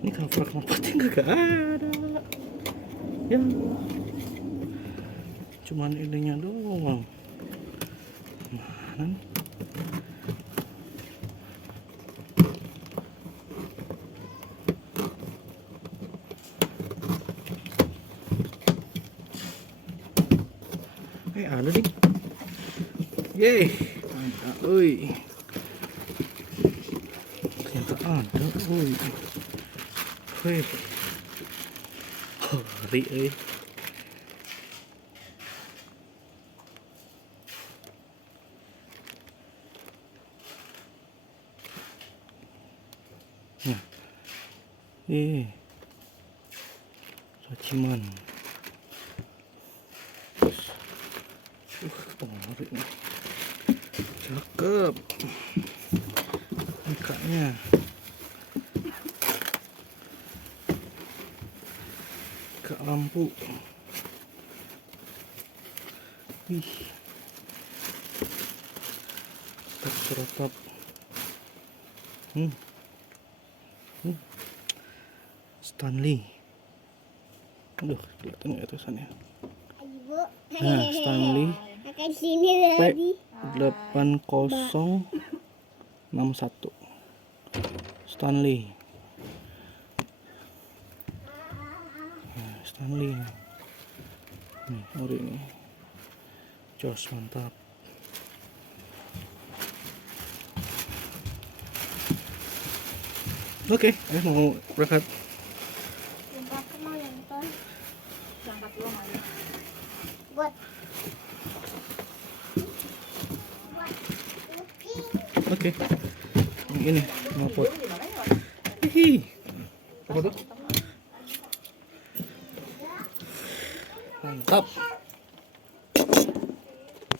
Ini cover knalpotnya nggak ada ya, cuman ininya doang. Mana nih? Ada nih. Yeay, ada, oi. Ternyata ada, oi. Wih, hari nah, caciman. Hari nih, cakep, mikanya. Lampu, ih, tetap. Stanley, aduh, kelihatan nggak tulisannya? Nah, Stanley P8061 Stanley. Nah, Stanley nih, ori ini jos, mantap. Oke, mau berangkat. Oke, ini knalpot. Hihi, apa tuh? Mantap.